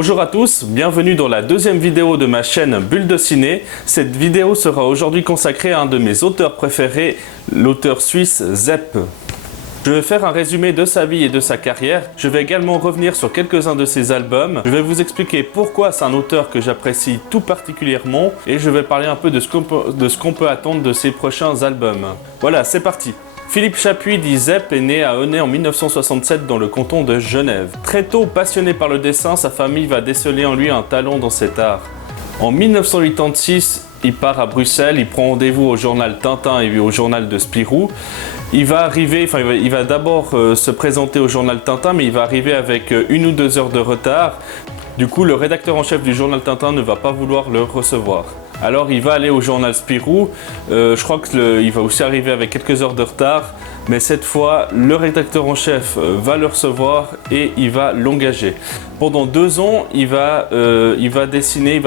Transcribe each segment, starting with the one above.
Bonjour à tous, bienvenue dans la deuxième vidéo de ma chaîne Bulle de Ciné. Cette vidéo sera aujourd'hui consacrée à un de mes auteurs préférés, l'auteur suisse Zep. Je vais faire un résumé de sa vie et de sa carrière. Je vais également revenir sur quelques-uns de ses albums. Je vais vous expliquer pourquoi c'est un auteur que j'apprécie tout particulièrement. Et je vais parler un peu de ce qu'on peut attendre de ses prochains albums. Voilà, c'est parti. Philippe Chapuis, dit Zep, est né à Aunay en 1967 dans le canton de Genève. Très tôt passionné par le dessin, sa famille va déceler en lui un talent dans cet art. En 1986, il part à Bruxelles, il prend rendez-vous au journal Tintin et au journal de Spirou. Il va d'abord se présenter au journal Tintin, mais il va arriver avec 1 ou 2 heures de retard. Du coup, le rédacteur en chef du journal Tintin ne va pas vouloir le recevoir. Alors il va aller au journal Spirou, je crois qu'il va aussi arriver avec quelques heures de retard, mais cette fois le rédacteur en chef va le recevoir et il va l'engager. Pendant 2 ans, il va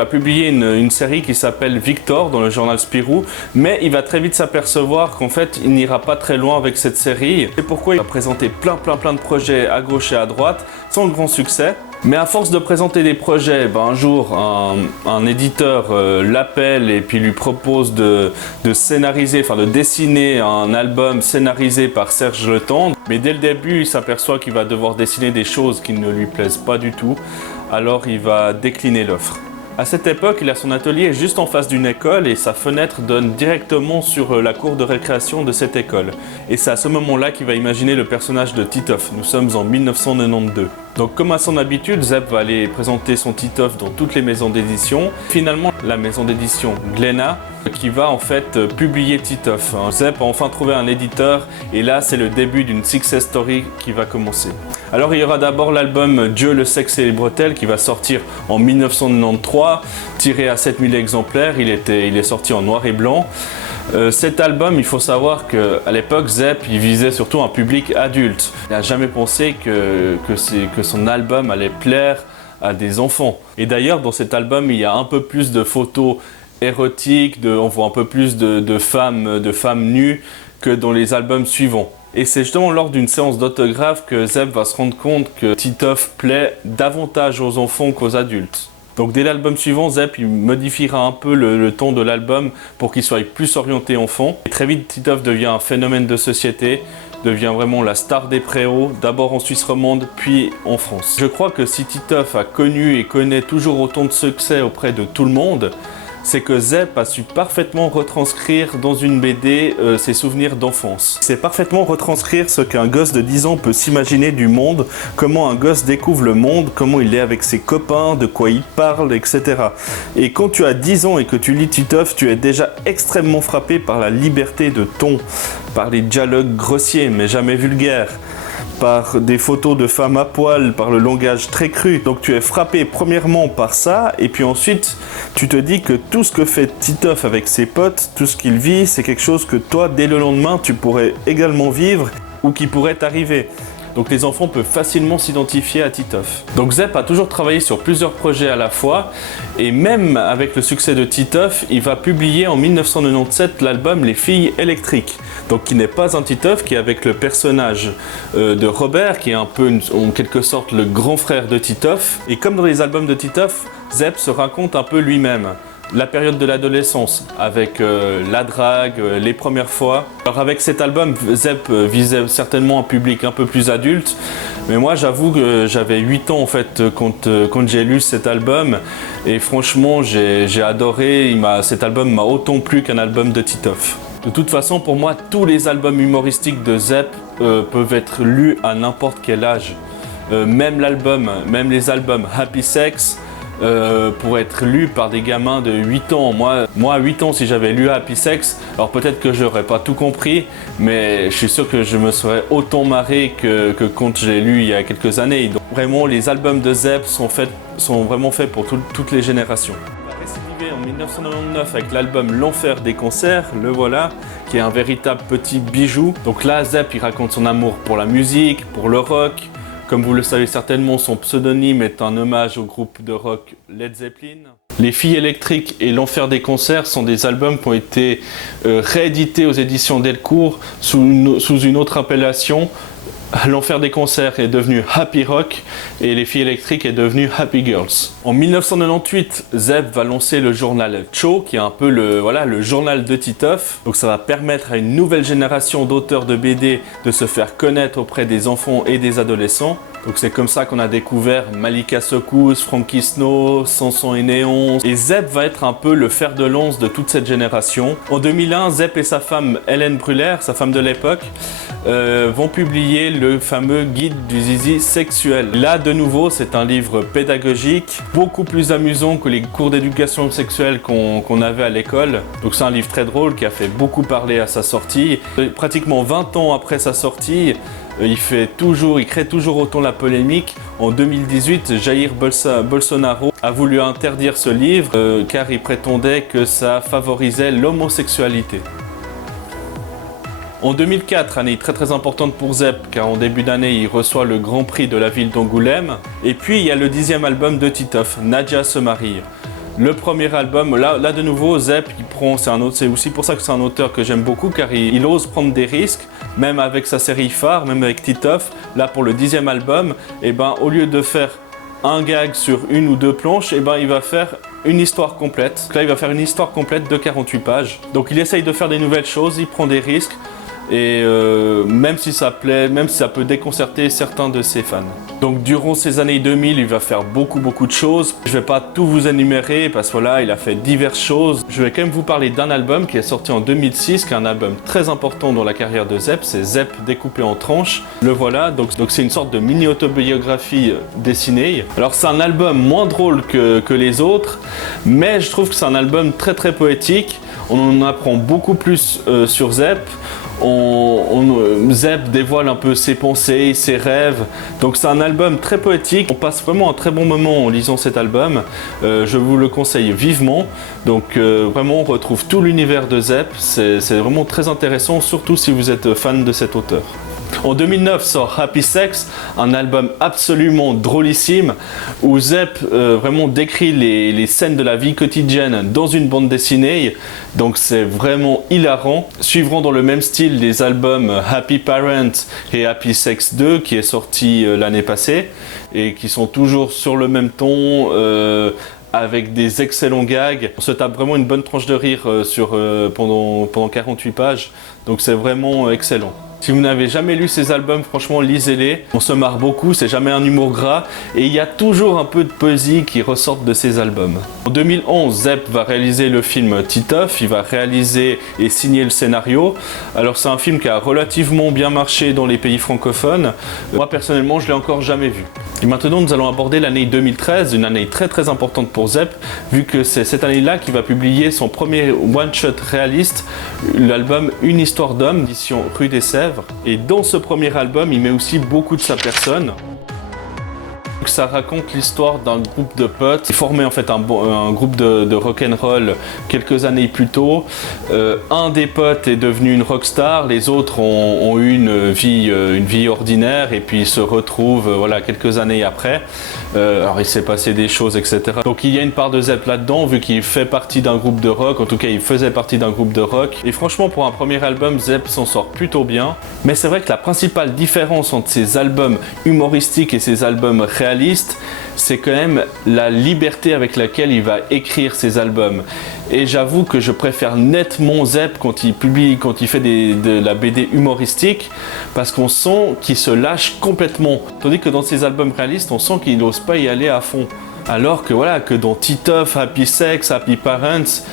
publier une série qui s'appelle Victor dans le journal Spirou, mais il va très vite s'apercevoir qu'en fait il n'ira pas très loin avec cette série. C'est pourquoi il va présenter plein de projets à gauche et à droite, sans grand succès. Mais à force de présenter des projets, un jour, un éditeur l'appelle et puis lui propose de scénariser, de dessiner un album scénarisé par Serge Letendre. Mais dès le début, il s'aperçoit qu'il va devoir dessiner des choses qui ne lui plaisent pas du tout. Alors il va décliner l'offre. À cette époque, il a son atelier juste en face d'une école et sa fenêtre donne directement sur la cour de récréation de cette école. Et c'est à ce moment-là qu'il va imaginer le personnage de Titeuf. Nous sommes en 1992. Donc comme à son habitude, Zep va aller présenter son Titeuf dans toutes les maisons d'édition. Finalement, la maison d'édition Glénat qui va en fait publier Titeuf. Zep a enfin trouvé un éditeur et là c'est le début d'une success story qui va commencer. Alors il y aura d'abord l'album Dieu, le sexe et les bretelles qui va sortir en 1993, tiré à 7000 exemplaires, il est sorti en noir et blanc. Cet album, il faut savoir qu'à l'époque, Zep, il visait surtout un public adulte. Il n'a jamais pensé que son album allait plaire à des enfants. Et d'ailleurs, dans cet album, il y a un peu plus de photos érotiques, on voit un peu plus de femmes nues que dans les albums suivants. Et c'est justement lors d'une séance d'autographe que Zep va se rendre compte que Titeuf plaît davantage aux enfants qu'aux adultes. Donc dès l'album suivant, Zep il modifiera un peu le ton de l'album pour qu'il soit plus orienté enfant. Et très vite, Titeuf devient un phénomène de société, devient vraiment la star des préaux, d'abord en Suisse romande, puis en France. Je crois que si Titeuf a connu et connaît toujours autant de succès auprès de tout le monde, c'est que Zep a su parfaitement retranscrire dans une BD ses souvenirs d'enfance. C'est parfaitement retranscrire ce qu'un gosse de 10 ans peut s'imaginer du monde, comment un gosse découvre le monde, comment il est avec ses copains, de quoi il parle, etc. Et quand tu as 10 ans et que tu lis Titeuf, tu es déjà extrêmement frappé par la liberté de ton, par les dialogues grossiers mais jamais vulgaires, par des photos de femmes à poil, par le langage très cru. Donc tu es frappé premièrement par ça, et puis ensuite tu te dis que tout ce que fait Titeuf avec ses potes, tout ce qu'il vit, c'est quelque chose que toi, dès le lendemain, tu pourrais également vivre ou qui pourrait t'arriver. Donc les enfants peuvent facilement s'identifier à Titeuf. Donc Zep a toujours travaillé sur plusieurs projets à la fois, et même avec le succès de Titeuf, il va publier en 1997 l'album Les Filles électriques. Donc qui n'est pas un Titeuf, qui est avec le personnage de Robert, qui est un peu en quelque sorte le grand frère de Titeuf. Et comme dans les albums de Titeuf, Zep se raconte un peu lui-même. La période de l'adolescence, avec la drague, les premières fois. Alors avec cet album, Zep visait certainement un public un peu plus adulte, mais moi j'avoue que j'avais 8 ans en fait quand j'ai lu cet album, et franchement j'ai adoré, cet album m'a autant plu qu'un album de Titeuf. De toute façon, pour moi, tous les albums humoristiques de Zep peuvent être lus à n'importe quel âge. Même les albums Happy Sex, pour être lu par des gamins de 8 ans. Moi à 8 ans, si j'avais lu Happy Sex, alors peut-être que je n'aurais pas tout compris, mais je suis sûr que je me serais autant marré que quand j'ai lu il y a quelques années. Donc vraiment, les albums de Zep sont vraiment faits pour toutes les générations. Il a récidivé en 1999 avec l'album L'Enfer des concerts, le voilà, qui est un véritable petit bijou. Donc là, Zep, il raconte son amour pour la musique, pour le rock. Comme vous le savez certainement, son pseudonyme est un hommage au groupe de rock Led Zeppelin. Les Filles électriques et L'Enfer des concerts sont des albums qui ont été réédités aux éditions Delcourt sous une autre appellation, L'Enfer des concerts est devenu Happy Rock et Les Filles électriques est devenu Happy Girls. En 1998, Zep va lancer le journal Cho, qui est un peu le journal de Titeuf. Donc ça va permettre à une nouvelle génération d'auteurs de BD de se faire connaître auprès des enfants et des adolescents. Donc c'est comme ça qu'on a découvert Malika Secousse, Frankie Snow, Samson et Néon. Et Zep va être un peu le fer de lance de toute cette génération. En 2001, Zep et sa femme Hélène Brûler, sa femme de l'époque, vont publier le fameux guide du zizi sexuel. Là, de nouveau, c'est un livre pédagogique, beaucoup plus amusant que les cours d'éducation sexuelle qu'on avait à l'école. Donc c'est un livre très drôle qui a fait beaucoup parler à sa sortie. Pratiquement 20 ans après sa sortie, il crée toujours autant la polémique. En 2018, Jair Bolsonaro a voulu interdire ce livre car il prétendait que ça favorisait l'homosexualité. En 2004, année très importante pour Zep, car en début d'année, il reçoit le Grand Prix de la ville d'Angoulême. Et puis, il y a le 10e album de Titeuf, Nadia se marie. Le premier album, là de nouveau, Zep, c'est aussi pour ça que c'est un auteur que j'aime beaucoup, car il ose prendre des risques, même avec sa série phare, même avec Titeuf. Là, pour le 10e album, au lieu de faire un gag sur une ou deux planches, il va faire une histoire complète. Là, il va faire une histoire complète de 48 pages. Donc, il essaye de faire des nouvelles choses, il prend des risques. Et même si ça plaît, même si ça peut déconcerter certains de ses fans. Donc durant ces années 2000, il va faire beaucoup de choses. Je ne vais pas tout vous énumérer parce que voilà, il a fait diverses choses. Je vais quand même vous parler d'un album qui est sorti en 2006, qui est un album très important dans la carrière de Zep. C'est Zep découpé en tranches. Le voilà, donc c'est une sorte de mini-autobiographie dessinée. Alors c'est un album moins drôle que les autres, mais je trouve que c'est un album très poétique. On en apprend beaucoup plus sur Zep. Zep dévoile un peu ses pensées, ses rêves. Donc c'est un album très poétique. On passe vraiment un très bon moment en lisant cet album. Je vous le conseille vivement. Donc vraiment on retrouve tout l'univers de Zep. C'est vraiment très intéressant, surtout si vous êtes fan de cet auteur. En 2009 sort Happy Sex, un album absolument drôlissime où Zep vraiment décrit les scènes de la vie quotidienne dans une bande dessinée. Donc c'est vraiment hilarant. Suivront dans le même style les albums Happy Parent et Happy Sex 2 qui est sorti l'année passée et qui sont toujours sur le même ton. Avec des excellents gags. On se tape vraiment une bonne tranche de rire pendant 48 pages. Donc c'est vraiment excellent. Si vous n'avez jamais lu ces albums, franchement, lisez-les. On se marre beaucoup, c'est jamais un humour gras. Et il y a toujours un peu de poésie qui ressortent de ces albums. En 2011, Zep va réaliser le film Titeuf. Il va réaliser et signer le scénario. Alors c'est un film qui a relativement bien marché dans les pays francophones. Moi, personnellement, je ne l'ai encore jamais vu. Et maintenant, nous allons aborder l'année 2013, une année très importante pour Zep, vu que c'est cette année-là qu'il va publier son premier one-shot réaliste, l'album Une histoire d'homme, édition Rue des Sèvres. Et dans ce premier album, il met aussi beaucoup de sa personne. Ça raconte l'histoire d'un groupe de potes qui formait en fait un groupe de rock'n'roll quelques années plus tôt. Un des potes est devenu une rockstar, les autres ont eu une vie ordinaire et puis ils se retrouvent quelques années après. Alors il s'est passé des choses, etc. Donc il y a une part de Zep là-dedans vu qu'il fait partie d'un groupe de rock, en tout cas il faisait partie d'un groupe de rock. Et franchement pour un premier album, Zep s'en sort plutôt bien. Mais c'est vrai que la principale différence entre ces albums humoristiques et ces albums réalistes, c'est quand même la liberté avec laquelle il va écrire ses albums. Et j'avoue que je préfère nettement Zep quand il fait de la BD humoristique, parce qu'on sent qu'il se lâche complètement. Tandis que dans ses albums réalistes, on sent qu'il n'ose pas y aller à fond. Alors que dans Titeuf, Happy Sex, Happy Parents,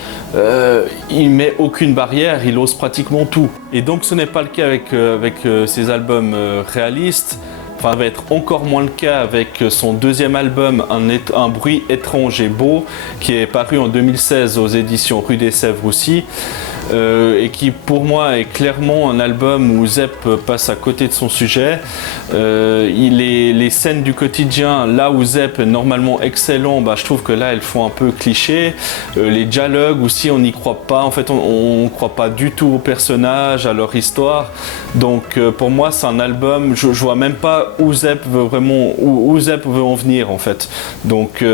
il met aucune barrière, il ose pratiquement tout. Et donc ce n'est pas le cas avec ses albums réalistes. Enfin, ça va être encore moins le cas avec son deuxième album, Un bruit étrange et beau, qui est paru en 2016 aux éditions Rue des Sèvres aussi, et qui pour moi est clairement un album où Zep passe à côté de son sujet. Les scènes du quotidien, là où Zep est normalement excellent, je trouve que là elles font un peu cliché. Les dialogues aussi, on n'y croit pas, en fait on ne croit pas du tout aux personnages, à leur histoire. Donc pour moi c'est un album, je vois même pas où Zep veut en venir en fait. Donc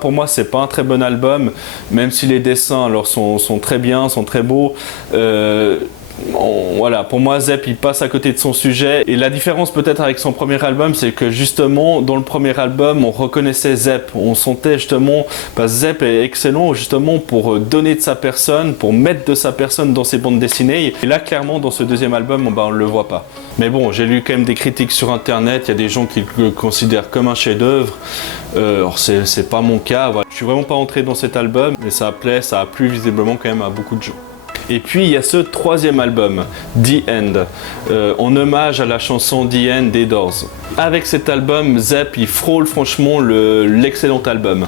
pour moi c'est pas un très bon album, même si les dessins alors sont très bien, sont très beaux. Voilà, pour moi Zep il passe à côté de son sujet, et la différence peut-être avec son premier album, c'est que justement dans le premier album on reconnaissait Zep, on sentait justement, Zep est excellent justement pour donner de sa personne, pour mettre de sa personne dans ses bandes dessinées, et là clairement dans ce deuxième album on le voit pas. Mais bon, j'ai lu quand même des critiques sur internet, il y a des gens qui le considèrent comme un chef-d'œuvre, alors c'est pas mon cas, voilà. Je suis vraiment pas entré dans cet album, mais ça a plu visiblement quand même à beaucoup de gens. Et puis il y a ce troisième album, The End, en hommage à la chanson The End des Doors. Avec cet album, Zep il frôle franchement l'excellent album.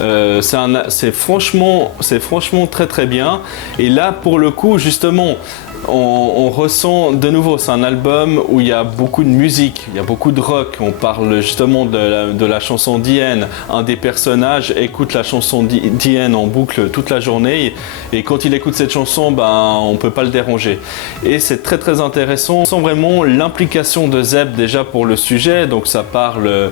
C'est franchement très très bien. Et là pour le coup justement, on ressent de nouveau, c'est un album où il y a beaucoup de musique, il y a beaucoup de rock, on parle justement de la chanson The End. Un des personnages écoute la chanson The End en boucle toute la journée, et quand il écoute cette chanson, on peut pas le déranger. Et c'est très très intéressant, on sent vraiment l'implication de Zep déjà pour le sujet, donc ça parle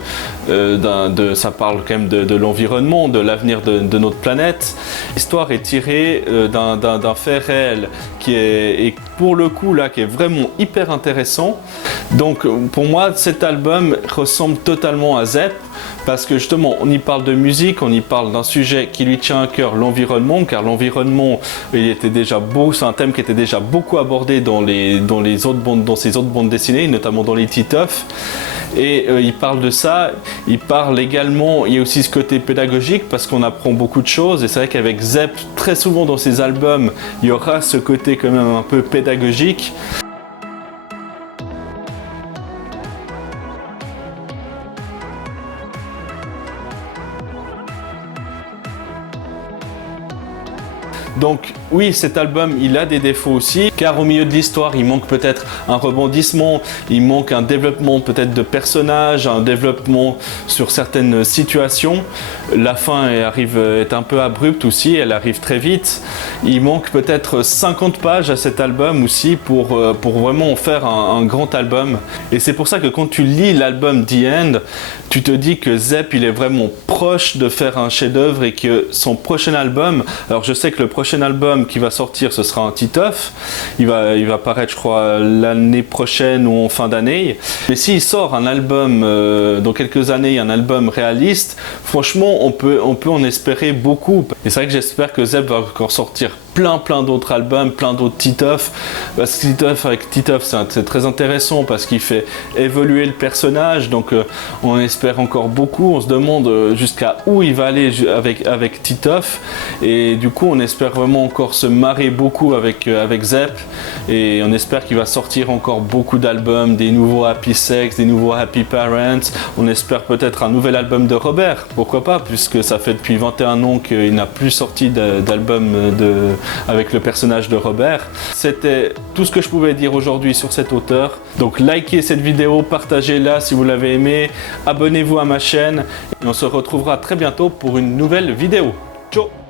quand même de l'environnement, de l'avenir de notre planète. L'histoire est tirée d'un fait réel qui est pour le coup là qui est vraiment hyper intéressant. Donc pour moi cet album ressemble totalement à Zep, parce que justement on y parle de musique, on y parle d'un sujet qui lui tient à cœur, l'environnement, car l'environnement il était déjà beau, c'est un thème qui était déjà beaucoup abordé dans ces autres bandes dessinées, notamment dans les Titeuf. Et il parle de ça, il parle également, il y a aussi ce côté pédagogique parce qu'on apprend beaucoup de choses, et c'est vrai qu'avec Zep, très souvent dans ses albums, il y aura ce côté quand même un peu pédagogique. Donc oui, cet album il a des défauts aussi, car au milieu de l'histoire il manque peut-être un rebondissement, il manque un développement peut-être de personnages, un développement sur certaines situations. La fin est un peu abrupte aussi, elle arrive très vite. Il manque peut-être 50 pages à cet album aussi pour vraiment en faire un grand album. Et c'est pour ça que quand tu lis l'album The End, tu te dis que Zep il est vraiment proche de faire un chef-d'œuvre, et que son prochain album, alors je sais que le prochain album qui va sortir ce sera un Titeuf, il va paraître je crois l'année prochaine ou en fin d'année, mais s'il sort un album dans quelques années, un album réaliste, franchement on peut en espérer beaucoup. Et c'est vrai que j'espère que Zep va encore sortir plein d'autres albums, plein d'autres Titeuf, parce que avec Titeuf c'est très intéressant parce qu'il fait évoluer le personnage, donc on espère encore beaucoup, on se demande jusqu'à où il va aller avec Titeuf, et du coup on espère vraiment encore se marrer beaucoup avec Zep, et on espère qu'il va sortir encore beaucoup d'albums, des nouveaux Happy Sex, des nouveaux Happy Parents, on espère peut-être un nouvel album de Robert, pourquoi pas, puisque ça fait depuis 21 ans qu'il n'a plus sorti d'album avec le personnage de Robert. C'était tout ce que je pouvais dire aujourd'hui sur cet auteur. Donc likez cette vidéo, partagez-la si vous l'avez aimé, abonnez-vous à ma chaîne, et on se retrouvera très bientôt pour une nouvelle vidéo. Ciao!